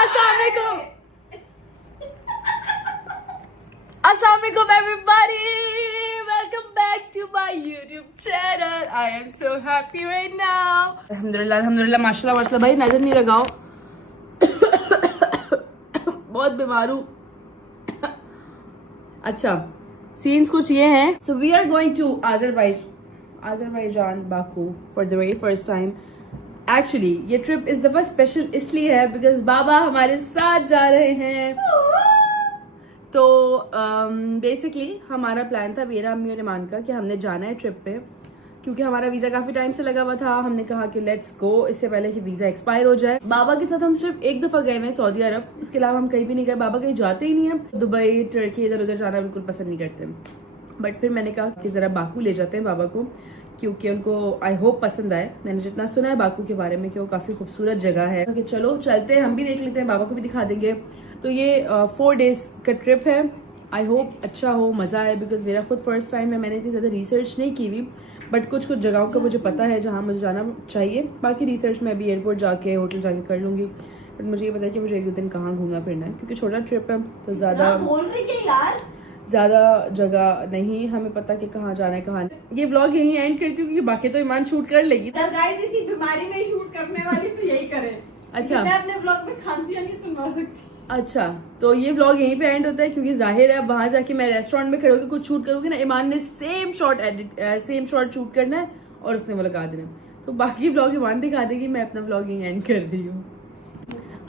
Assalamualaikum everybody, welcome back to my YouTube channel. I am so happy right now. अल्हम्दुलिल्लाह माशाल्लाह भाई नजर नहीं लगाओ बहुत बीमार हूँ। अच्छा सीन्स कुछ ये हैं। So we are going to Azerbaijan Baku for the very first time. Actually ये ट्रिप इस दफा स्पेशल इसलिए है बिकॉज बाबा हमारे साथ जा रहे हैं। तो बेसिकली हमारा प्लान था मेरा, अम्मी और ईमान का कि हमने जाना है ट्रिप पे, क्योंकि हमारा वीजा काफी टाइम से लगा हुआ था। हमने कहा कि लेट्स गो इससे पहले कि वीजा एक्सपायर हो जाए। बाबा के साथ हम सिर्फ एक दफा गए हैं सऊदी अरब, उसके अलावा हम कहीं भी नहीं गए। बाबा कहीं जाते ही नहीं है, दुबई टर्की इधर उधर जाना बिल्कुल पसंद नहीं करते। बट फिर मैंने कहा कि जरा बाकू ले जाते हैं बाबा को, क्योंकि उनको आई होप पसंद आए। मैंने जितना सुना है बाकू के बारे में कि वो काफी खूबसूरत जगह है, कि चलो चलते हैं, हम भी देख लेते हैं, बाबा को भी दिखा देंगे। तो ये 4 डेज का ट्रिप है। आई होप अच्छा हो, मजा आए, बिकॉज मेरा खुद फर्स्ट टाइम है। मैंने इतनी ज्यादा रिसर्च नहीं की हुई, बट कुछ कुछ जगहों का मुझे पता है जहाँ मुझे जाना चाहिए। बाकी रिसर्च मैं अभी एयरपोर्ट जाके होटल जाके कर लूंगी। बट मुझे ये पता है कि मुझे 1-2 दिन कहाँ घूमना फिरना है, क्योंकि छोटा ट्रिप है तो ज्यादा जगह नहीं हमें पता कि कहाँ जाना है कहाँ नहीं। ये व्लॉग यही एंड करती हूँ क्योंकि बाकी तो ईमान शूट कर लेगी। इसी बीमारी में शूट करने वाली तो यही करे। अच्छा मैं अपने व्लॉग में खांसियां नहीं सुनवा सकती। अच्छा तो ये व्लॉग यहीं पे एंड होता है, क्योंकि जाहिर है वहां जाके मैं रेस्टोरेंट में खड़े होकर कुछ शूट करूंगी ना, ईमान ने सेम शॉट शूट करना है और उसने वो लगा देना। तो बाकी व्लॉग ईमान दिखा देगी, मैं अपना व्लॉग यहीं एंड कर रही हूँ।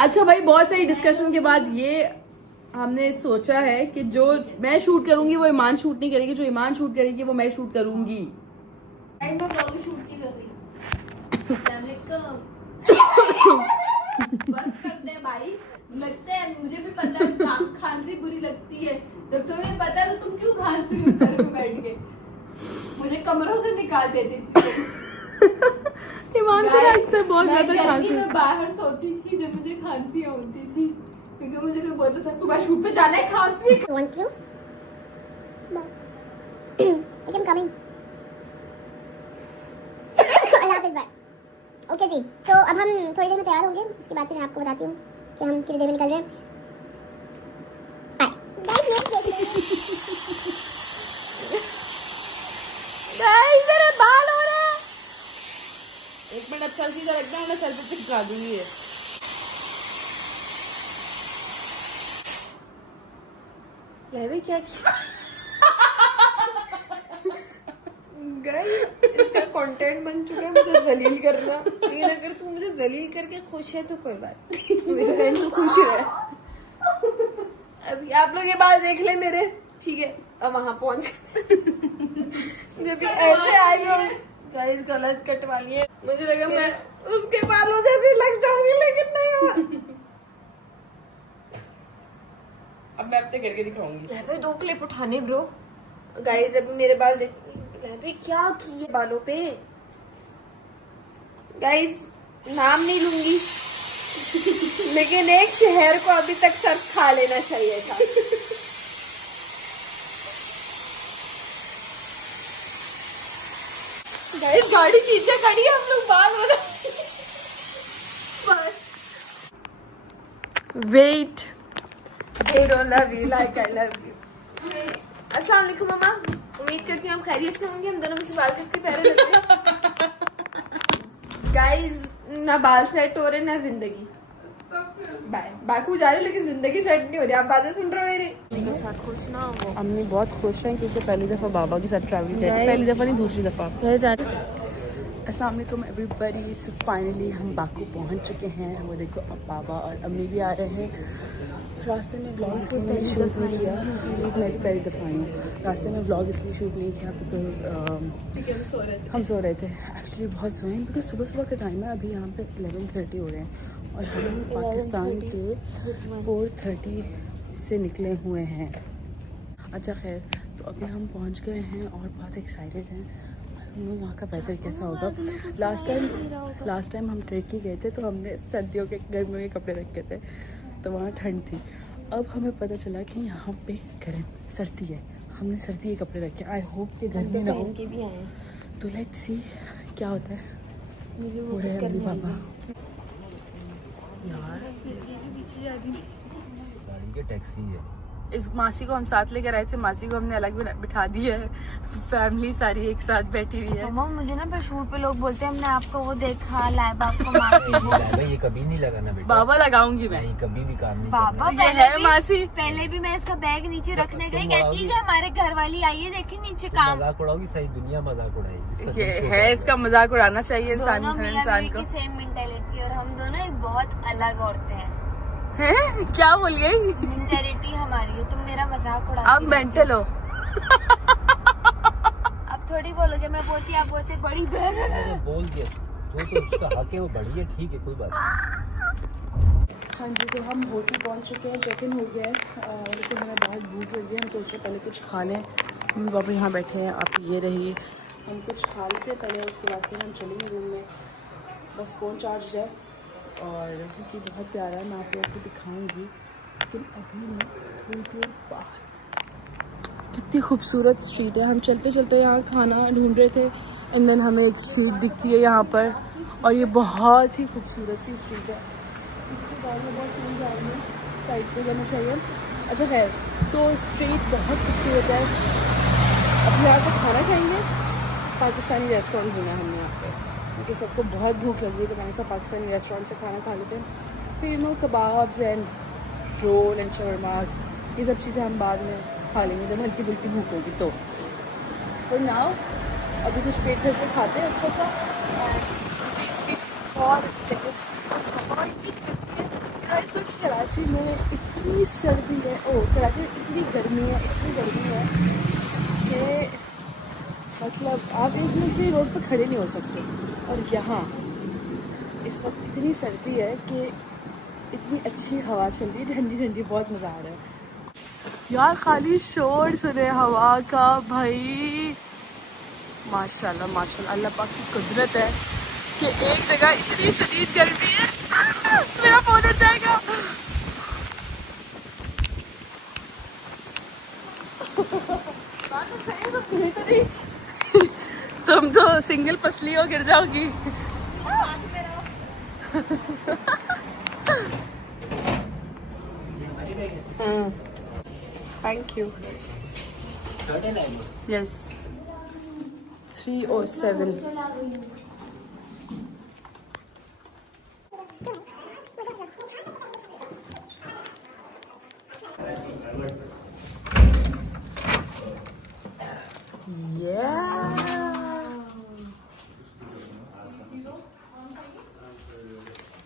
अच्छा भाई बहुत सारी डिस्कशन के बाद ये हमने सोचा है कि जो मैं शूट करूंगी वो ईमान शूट नहीं करेगी, जो ईमान शूट करेगी वो मैं शूट करूंगी। मैं व्लॉग शूट नहीं कर रही। बस कर दे भाई, लगता है मुझे भी पता है खांसी बुरी लगती है। जब तुम्हें पता है तो तुम क्यों खांसती हो सर पे बैठ के? मुझे कमरों से निकाल देती थी। ईमान को अक्सर बहुत ज्यादा खांसी। मैं बाहर सोती थी जब मुझे खांसी होती थी, क्योंकि मुझे कोई बोलता था सुबह शूट पे जाना है, खांस भी। Want to? I am coming. अल्लाह हाफिज़ बाय। ओके जी, तो अब हम थोड़ी देर में तैयार होंगे, इसके बाद मैं आपको बताती हूँ कि हम कितनी देर में निकल रहे हैं। गाइस मेरे बाल हो रहे हैं। 1 मिनट सर सीधा रखना है ना, सर पे चिपका दूंगी ये। क्या गाइस इसका कंटेंट बन चुका है मुझे जलील करना। लेकिन अगर तू मुझे जलील करके खुश है तो कोई बात नहीं, मेरी बहन तो खुश है। अभी आप लोग ये बाल देख ले मेरे, ठीक है? अब वहां पहुंच जब ऐसे आई हो गाइस, गलत कटवा लिए। मुझे लगा मैं उसके बालों जैसे लग जाऊंगी, लेकिन नहीं हुआ। अब मैं अपने करके दिखाऊंगी। 2 क्लिप उठाने ब्रो। गाइस अभी मेरे बाल देख, क्या किए बालों पे। गाइस नाम नहीं लूंगी, लेकिन एक शहर को अभी तक सर्फ खा लेना चाहिए था। गाइस गाड़ी पीछे खड़ी है, हम लोग बाल हो रहे। Wait, they don't love you like I love you. अस्सलाम वालेकुम मम्मा, उम्मीद करती हूँ हम खैरियत से होंगे। हम दोनों में से बाल किसके प्यारे लगते हैं? गाइस ना बाल सेट हो रहे ना जिंदगी। बाकू जा रहे लेकिन जिंदगी सेट नहीं हो रही। आप बातें सुन रहे हो मेरी? साथ खुश ना हो। अम्मी बहुत खुश हैं क्योंकि पहली दफा बाबा के साथ ट्रैवल किया। पहली दफा नहीं, दूसरी दफा। अस्सलाम वालेकुम एवरीबॉडी। सो फाइनली हम बाकू पहुंच चुके हैं। वो देखो अब बाबा और अम्मी भी आ रहे हैं। रास्ते में व्लॉग इसलिए शूट नहीं किया, मैं भी पहली दफ़ा आई हूँ। रास्ते में व्लॉग इसलिए शूट नहीं किया बिकॉज हम सो रहे थे। एक्चुअली बहुत सोए हैं बिकॉज सुबह सुबह का टाइम है। अभी यहाँ पे 11:30 हो रहे हैं और हम पाकिस्तान के 4:30 से निकले हुए हैं। अच्छा खैर, तो अभी हम पहुँच गए हैं और बहुत एक्साइटेड हैं। वहाँ का वेदर कैसा होगा। लास्ट टाइम हम टर्की गए थे तो हमने सर्दियों के गर्मियों के कपड़े रखे थे, तो वहाँ ठंड थी। अब हमें पता चला कि यहाँ पे सर्दी है, हमने सर्दी के कपड़े रखे। आई होप कि गर्मी ना हो। तो लेट्स सी क्या होता है। हो रहे हैं अभी बाबा। यार पीछे जा रही थी। गाड़ी की टैक्सी है। इस मासी को हम साथ लेकर आए थे, मासी को हमने अलग बिठा दिया है, फैमिली सारी एक साथ बैठी हुई है। मम्मा मुझे ना पर शूट पे लोग बोलते हैं हमने आपको वो देखा लाइव, आपको मासी ये कभी नहीं लगाना बेटा। बाबा लगाऊंगी मैं। नहीं, कभी भी काम नहीं बाबा करना। ये है मासी। पहले भी मैं इसका बैग नीचे रखने गई, तुम कहती है कि हमारे घर वाली आई है, देखिए नीचे काम। मजाक उड़ाओगी, सारी दुनिया मजाक उड़ाएगी। इसका ये दिल छोटा है, हुआ इसका मजाक उड़ाना चाहिए इंसान दोनों मियां इंसान बीवी को। की सेम मेंटेलिटी और हम दोनों एक बहुत अलग औरतें हैं। हैं? क्या बोल गई? मेंटेलिटी हमारी है, तुम मेरा मजाक उड़ाती आप रहती मेंटल हो। अब थोड़ी बोलोगे, मैं बोलती आप बोलते बड़ी बहन। मैंने बोल दिया तो उसका हक है, वो बड़ी है, ठीक है, कोई बात नहीं। हाँ जी, तो हम होटल पहुंच चुके हैं, चेक इन हो गया है, लेकिन हमें बहुत भूख लगी है। हम सोच रहे पहले कुछ खा लें। मम्मी पापा यहाँ बैठे हैं, आप ये रहिए, हम कुछ खा लेते हैं पहले, उसके बाद फिर हम चलेंगे रूम में। बस फ़ोन चार्ज है और ये बहुत प्यारा है, मैं आप लोगों को दिखाऊंगी, लेकिन अभी नहीं, थोड़ी देर बाद। कितनी खूबसूरत स्ट्रीट है। हम चलते चलते यहाँ खाना ढूंढ रहे थे एंड देन हमें एक स्ट्रीट दिखती है यहाँ पर, और ये बहुत ही खूबसूरत सी स्ट्रीट है। साइड पे जाना चाहिए। अच्छा खैर, तो स्ट्रीट बहुत खूबसूरत है। अब यहाँ से खाना खाएंगे, पाकिस्तानी रेस्टोरेंट ढूंढा हमने यहाँ पे, क्योंकि सबको बहुत भूख लगी है, तो मैंने कहा पाकिस्तानी रेस्टोरेंट से खाना खा लेते हैं। फिर no kebabs and roll and shawarmas, ये सब चीज़ें हम बाद में खा लेंगे जब हल्की फुल्की भूख होगी तो। नाउ अभी कुछ पेट भर के खाते हैं अच्छा सा। बहुत अच्छी जगह। कराची में इतनी सर्दी है, कराची में इतनी गर्मी है कि मतलब आप एक मिनट भी रोड पर खड़े नहीं हो सकते। और यहाँ इस वक्त इतनी सर्दी है कि इतनी अच्छी हवा चल रही है, ठंडी ठंडी, बहुत मज़ा आ रहा है यार। खाली शोर सुने हवा का भाई। माशाल्लाह माशाल्लाह, अल्लाह पाक की कुदरत है कि एक जगह इतनी शदीद गर्मी है। मेरा फोन उठ जाएगा। तुम तो सिंगल पसली हो, गिर जाओगी। Thank you. यस 307।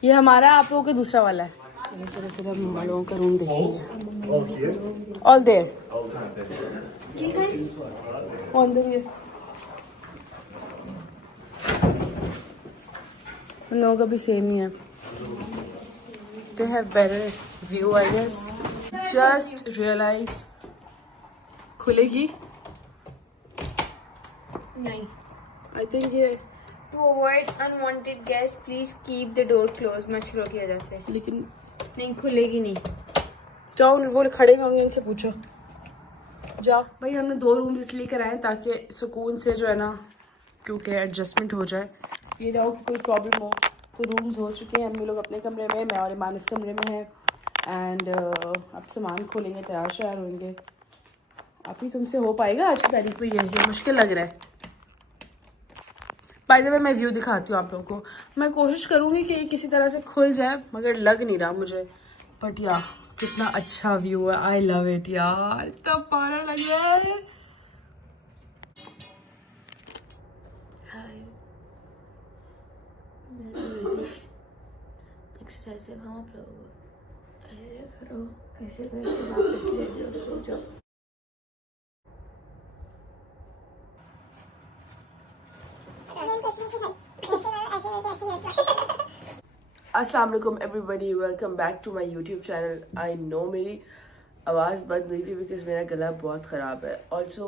ये हमारा, आप लोगों का दूसरा वाला है। चलिए चलिए सुबह हम लोगों का रूम देखेंगे। All there on there. उन लोगों का भी सेम ही है। They have better view, I guess. Just realized खुलेगी नहीं। I think ये, To avoid unwanted guests, please keep the door closed। मच्छरों की वजह से। लेकिन नहीं खुलेगी नहीं। जाओ, वो खड़े होंगे, उनसे पूछो। जाओ भाई, हमने 2 रूम्स इसलिए कराए ताकि सुकून से जो है ना, क्योंकि एडजस्टमेंट हो जाए, ये ना हो कि कोई प्रॉब्लम हो। तो रूम्स हो चुके हैं, हम लोग अपने कमरे में, मैं और ईमान इस कमरे में है। एंड अब सामान खोलेंगे, तैयार श्यार होंगे। आप ही तुमसे हो पाएगा आज की तारीख में? ये मुश्किल लग रहा है। बाय द वे, मैं व्यू दिखाती हूँ आप लोगों को। मैं कोशिश करूँगी कि किसी तरह से खुल जाए, मगर लग नहीं रहा मुझे। बट यार कितना अच्छा व्यू है, आई लव इट यार, इतना प्यारा लग रहा है। एक्सरसाइज से खाओ आप लोग, ऐसे करो, ऐसे करके वापस ले जाओ, सो जाओ। अस्सलाम वालेकुम everybody, welcome back to my YouTube channel. I know मेरी आवाज़ बंद हुई थी बिकॉज मेरा गला बहुत ख़राब है। ऑल्सो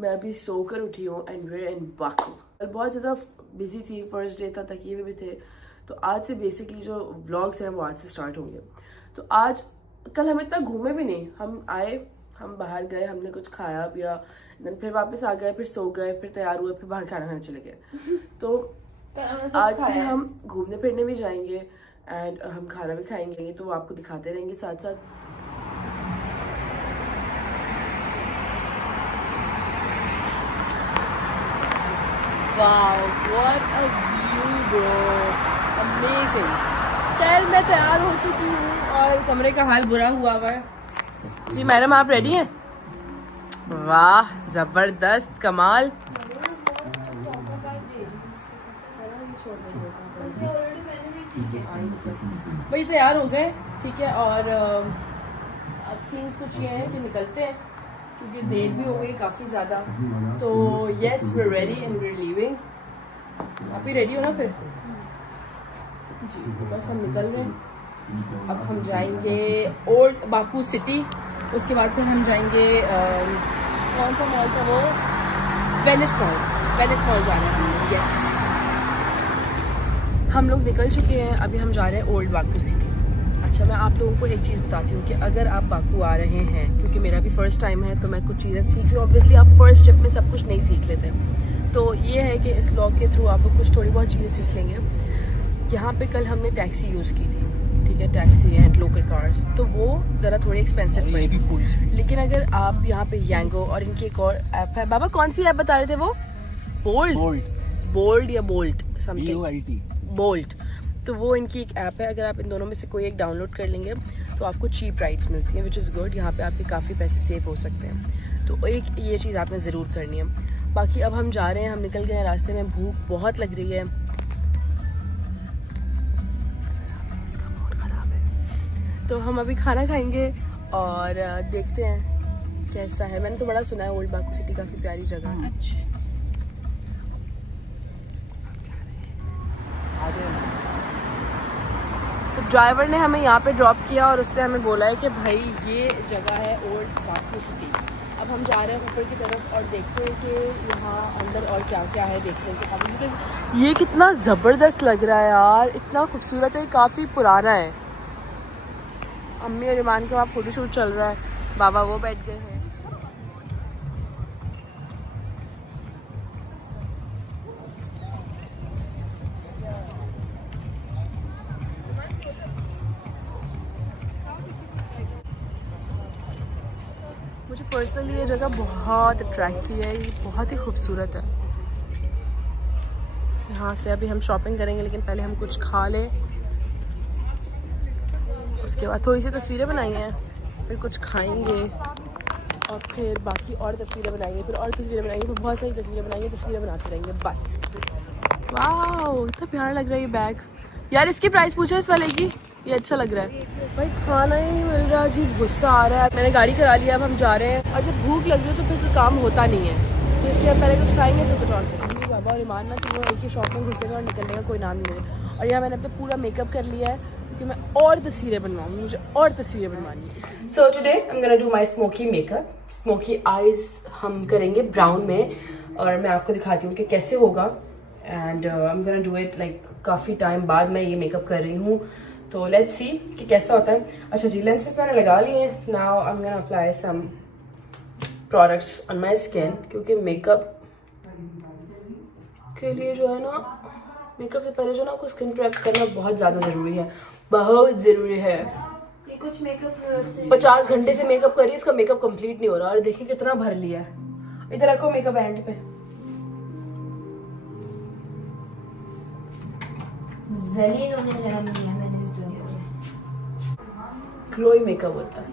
मैं अभी सोकर उठी हूँ एंड वेयर इन बाकू। बहुत ज़्यादा बिजी थी, फर्स्ट डे था, तकिए भी थे। तो आज से बेसिकली जो व्लॉग्स हैं वो आज से स्टार्ट होंगे। तो आज कल हम इतना घूमे भी नहीं, हम आए, हम बाहर गए, हमने कुछ खाया पिया, देन फिर वापस आ गए, फिर सो गए, फिर तैयार हुए, फिर बाहर खाना खाने चले गए। तो आज से हम घूमने फिरने भी जाएंगे, एंड हम खाना भी खाएंगे तो वो आपको दिखाते रहेंगे साथ साथ। Wow what a view bro, amazing. खैर मैं तैयार हो चुकी हूँ और कमरे का हाल बुरा हुआ है जी। मैडम आप रेडी हैं? वाह जबरदस्त कमाल। भाई तैयार हो गए, ठीक है। और अब सीन्स कुछ ये हैं कि निकलते हैं क्योंकि देर भी हो गई काफ़ी ज़्यादा। तो yes we ready and we leaving. आप भी रेडी हो ना फिर जी? तो बस हम निकल रहे हैं। अब हम जाएंगे ओल्ड बाकू सिटी, उसके बाद फिर हम जाएंगे कौन सा मॉल था वो, वेनिस मॉल। वेनिस मॉल जाना है हमने। यस हम लोग निकल चुके हैं, अभी हम जा रहे हैं ओल्ड बाकू सिटी। अच्छा मैं आप लोगों को एक चीज़ बताती हूँ कि अगर आप बाकू आ रहे हैं, क्योंकि मेरा भी फर्स्ट टाइम है तो मैं कुछ चीज़ें सीख रही हूँ। ऑब्वियसली आप फर्स्ट ट्रिप में सब कुछ नहीं सीख लेते, तो ये है कि इस व्लॉग के थ्रू आप लोग कुछ थोड़ी बहुत चीज़ें सीख लेंगे। यहाँ पे कल हमने टैक्सी यूज़ की थी, ठीक है, टैक्सी एंड लोकल कार्स, तो वो ज़रा थोड़ी एक्सपेंसिव पड़ेगी। लेकिन अगर आप यहाँ पे यांगो और इनकी एक और ऐप है, बाबा कौन सी ऐप बता रहे थे वो? बोल्ट या बोल्ट समथिंग, बोल्ट। तो वो इनकी एक ऐप है, अगर आप इन दोनों में से कोई एक डाउनलोड कर लेंगे तो आपको चीप राइड्स मिलती हैं, विच इज़ गुड। यहाँ पे आपके काफ़ी पैसे सेव हो सकते हैं, तो एक ये चीज़ आपने ज़रूर करनी है। बाकी अब हम जा रहे हैं, हम निकल गए हैं, रास्ते में भूख बहुत लग रही है, इसका मूड खराब है। तो हम अभी खाना खाएंगे और देखते हैं कैसा है। मैंने तो बड़ा सुना है ओल्ड बाकू सिटी काफ़ी प्यारी जगह है। तो ड्राइवर ने हमें यहाँ पे ड्रॉप किया और उसने हमें बोला है कि भाई ये जगह है ओल्ड बाकू सिटी। अब हम जा रहे हैं ऊपर की तरफ और देखते हैं कि यहाँ अंदर और क्या क्या है देखने के काबिल, बिकॉज ये कितना ज़बरदस्त लग रहा है यार, इतना खूबसूरत है, काफ़ी पुराना है। अम्मी और ईमान के वहाँ फ़ोटोशूट चल रहा है, बाबा वो बैठ गए हैं। मुझे पर्सनली ये जगह बहुत अट्रैक्ट की है, ये बहुत ही खूबसूरत है। यहाँ से अभी हम शॉपिंग करेंगे, लेकिन पहले हम कुछ खा लें, उसके बाद थोड़ी सी तस्वीरें बनाएंगे, फिर कुछ खाएंगे और फिर बाकी और तस्वीरें बनाएंगे, फिर और तस्वीरें बनाएंगे, फिर बहुत सारी तस्वीरें बनाएंगे, तस्वीरें बनाते रहेंगे बस। वाह इतना प्यारा लग रहा है ये बैग यार। इसकी प्राइस पूछा इस वाले की, ये अच्छा लग रहा है। भाई खाना ही नहीं मिल रहा, अजीब गुस्सा आ रहा है। मैंने गाड़ी करा लिया, अब हम जा रहे हैं, और जब भूख लग रही है तो फिर कोई काम होता नहीं है, तो इसलिए पहले कुछ खाएंगे फिर कुछ और करेंगे। बाबा और ईमान ना तीनों एक ही शॉप में घुसेगा और निकलने का कोई नाम नहीं ले। और यहाँ मैंने अपना पूरा मेकअप कर लिया है क्योंकि मैं और तस्वीरें बनवाऊंगी, मुझे और तस्वीरें बनवानी है। So today I am gonna do my smoky makeup. Smoky eyes हम करेंगे ब्राउन में, और मैं आपको दिखाती हूँ कि कैसे होगा। And I am gonna do it like काफ़ी टाइम बाद मैं ये मेकअप कर रही हूँ, तो लेट्स सी कि कैसा होता है। अच्छा जी, लेंसेज मैंने लगा लिए हैं। Now I am gonna apply some products on my skin, क्योंकि मेकअप के लिए जो है ना, मेकअप से पहले जो ना आपको स्किन प्रेप करना बहुत ज़्यादा ज़रूरी है, बहुत ज़रूरी है। ये कुछ मेकअप प्रोडक्ट्स 50 घंटे से मेकअप कर रही है, इसका मेकअप कंप्लीट नहीं हो रहा, और देखिए कितना भर लिया है। इधर रखो मेकअप एंड पे। जलील होने जन्म लिया मैंने इस दुनिया में। ग्लोई मेकअप होता है।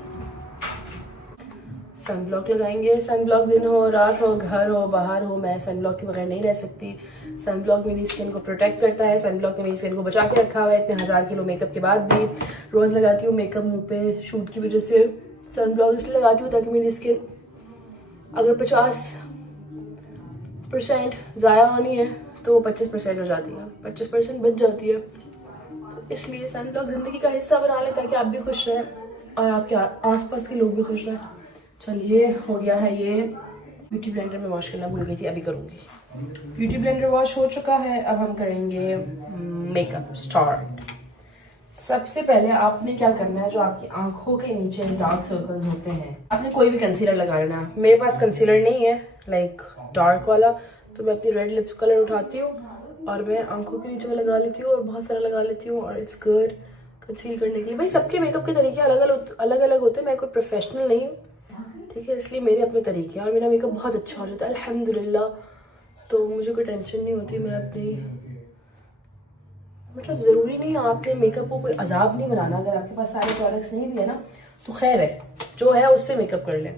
सनब्लॉक लगाएंगे, सनब्लॉक दिन हो रात हो घर हो बाहर हो, मैं सनब्लॉक के बगैर नहीं रह सकती। सनब्लॉक मेरी स्किन को प्रोटेक्ट करता है, सनब्लॉक ने मेरी स्किन को बचा के रखा हुआ है। इतने 1000 किलो मेकअप के बाद भी रोज लगाती हूँ मेकअप मुंह पे शूट की वजह से। सनब्लॉक इसलिए लगाती हूँ ताकि मेरी स्किन अगर 50% ज़ाया होनी है तो 25% हो जाती है, 25% बच जाती है। इसलिए सनब्लॉक जिंदगी का हिस्सा बना लें ताकि आप भी खुश रहें और आपके आसपास के लोग भी खुश रहें। चलिए हो गया है ये। ब्यूटी ब्लेंडर में वॉश करना भूल गई थी, अभी करूँगी। ब्यूटी ब्लेंडर वॉश हो चुका है, अब हम करेंगे मेकअप स्टार्ट। सबसे पहले आपने क्या करना है, जो आपकी आंखों के नीचे डार्क सर्कल्स होते हैं, आपने कोई भी कंसीलर लगा लेना है। मेरे पास कंसीलर नहीं है लाइक डार्क वाला, तो मैं अपनी रेड लिप कलर उठाती हूँ और मैं आंखों के नीचे में लगा लेती हूँ और बहुत सारा लगा लेती हूँ, और इट्स गुड कंसील करने के लिए। भाई सबके मेकअप के तरीके अलग अलग होते हैं, मैं कोई प्रोफेशनल नहीं हूँ, ठीक है, इसलिए मेरे अपने तरीके हैं और मेरा मेकअप बहुत अच्छा हो जाता है अल्हम्दुलिल्लाह। तो मुझे कोई टेंशन नहीं होती, मैं अपनी मतलब ज़रूरी नहीं है आपने मेकअप को कोई अजाब नहीं बनाना। अगर आपके पास सारे प्रोडक्ट्स नहीं भी है ना तो खैर है, जो है उससे मेकअप कर लें।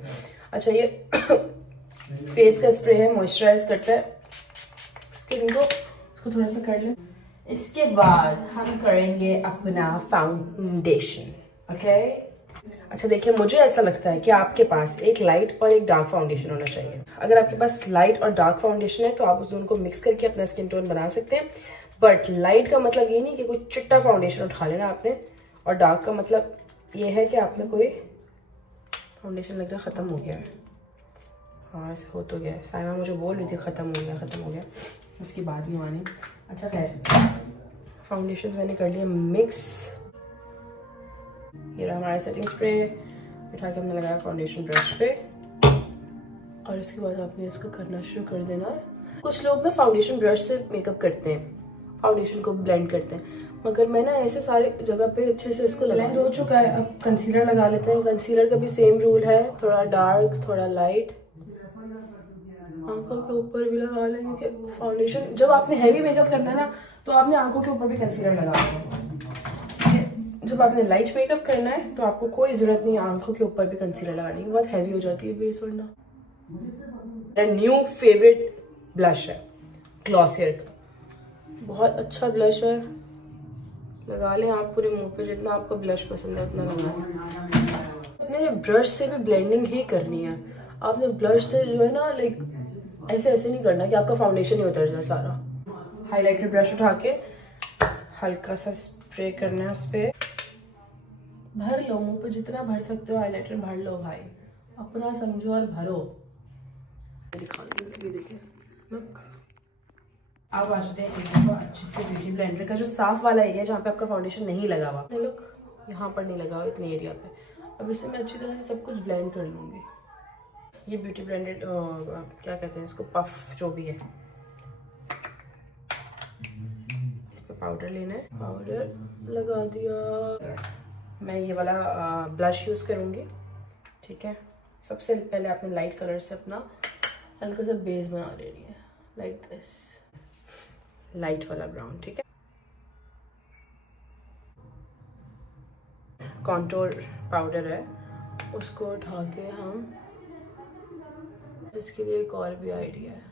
अच्छा ये फेस का स्प्रे है, मॉइस्चराइज करता है स्किन को, इसको थोड़ा सा कर लें। इसके बाद हम करेंगे अपना फाउंडेशन, ओके। अच्छा देखिए, मुझे ऐसा लगता है कि आपके पास एक लाइट और एक डार्क फाउंडेशन होना चाहिए। अगर आपके पास लाइट और डार्क फाउंडेशन है तो आप उस दोनों को मिक्स करके अपना स्किन टोन बना सकते हैं। बट लाइट का मतलब ये नहीं कि कोई चिट्टा फाउंडेशन उठा लेना आपने, और डार्क का मतलब ये है कि आपने कोई फाउंडेशन लग रहा खत्म हो गया है। हाँ ऐसे हो तो गया है, साइमा मुझे बोल रही थी खत्म हो गया, उसकी बात नहीं मानी। अच्छा खैर, फाउंडेशन मैंने कर लिया मिक्स। ये रहा हमारा सेटिंग स्प्रे, उठा के हमने लगाया फाउंडेशन ब्रश पे, और इसके बाद आपने इसको करना शुरू कर देना। कुछ लोग ना फाउंडेशन ब्रश से मेकअप करते हैं, फाउंडेशन को ब्लेंड करते हैं, मगर मैं ना ऐसे सारे जगह पे अच्छे से इसको ब्लेंड हो चुका है। अब कंसीलर लगा लेते हैं। कंसीलर का भी सेम रूल है, थोड़ा डार्क थोड़ा लाइट, आंखों के ऊपर भी लगा लें, क्योंकि फाउंडेशन जब आपने हैवी मेकअप करना है ना तो आपने आंखों के ऊपर भी कंसीलर लगा लें। जब आपने लाइट मेकअप करना है तो आपको कोई जरूरत नहीं है आंखों के ऊपर भी कंसीलर लगाने की, बहुत हैवी हो जाती है बेस वरना। मेरा न्यू फेवरेट ब्लश है ग्लॉसियर का, बहुत अच्छा ब्लश है, लगा लें आप पूरे मुंह पे, जितना आपको ब्लश पसंद है उतना लगा। अपने ब्रश से भी ब्लेंडिंग ही करनी है आपने, ब्लश से जो है ना लाइक ऐसे नहीं करना कि आपका फाउंडेशन ही उतर जाए सारा। हाइलाइटर ब्रश उठा के हल्का सा स्प्रे करना है उस पर, भर लो मुंह पे, जितना भर सकते हो हाइलाइटर भर लो भाई, अपना समझो और भरो। दिखा दो, ये देखिए लुक। अब आ जाते हैं अच्छे से ब्यूटी ब्लेंडर का जो साफ वाला एरिया जहाँ पे आपका फाउंडेशन नहीं लगा हुआ, लुक यहाँ पर नहीं लगा हुआ इतने एरिया पे। अब इसे मैं अच्छी तरह से सब कुछ ब्लेंड कर लूँगी। ये ब्यूटी ब्लेंडेड क्या कहते हैं इसको, पफ जो भी है, इस पे पाउडर लेना है, पाउडर लगा दिया। मैं ये वाला ब्लश यूज़ करूँगी, ठीक है। सबसे पहले आपने लाइट कलर से अपना हल्का सा बेस बना लेनी है, लाइक दिस, लाइट वाला ब्राउन, ठीक है। कॉन्टोर पाउडर है, उसको उठा के हम, इसके लिए एक और भी आइडिया है,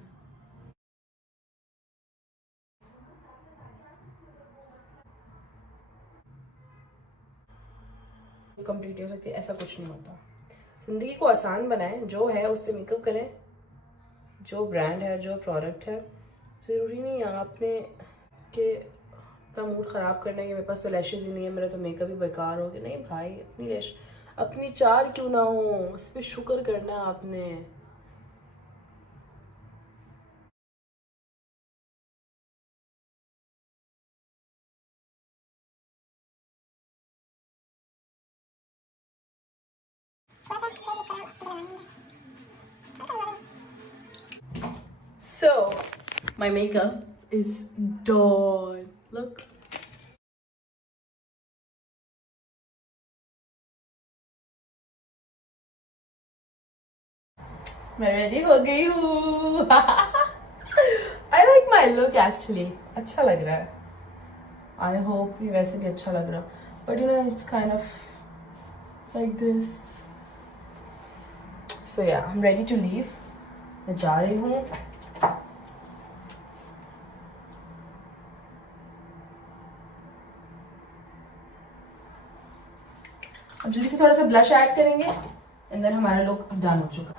कंप्लीट हो सकती है, ऐसा कुछ नहीं होता। जिंदगी को आसान बनाएं, जो है उससे मेकअप करें, जो ब्रांड है जो प्रोडक्ट है। ज़रूरी नहीं है आपने कि इतना मूड ख़राब करना है कि मेरे पास तो लैशेज़ ही नहीं है, मेरा तो मेकअप ही बेकार हो गया। नहीं भाई, अपनी लैश अपनी 4 क्यों ना हो, उस पर शुक्र करना है आपने। So, my makeup is done. Look. मैं रेडी हो गई हूँ। I like my look actually. अच्छा लग रहा है। I hope ये वैसे भी अच्छा लग रहा, but you know it's kind of like this. So yeah, I'm ready to leave. मैं जा रही हूँ। अब जल्दी से थोड़ा सा ब्लश ऐड करेंगे एंड देन हमारा लुक डन हो चुका।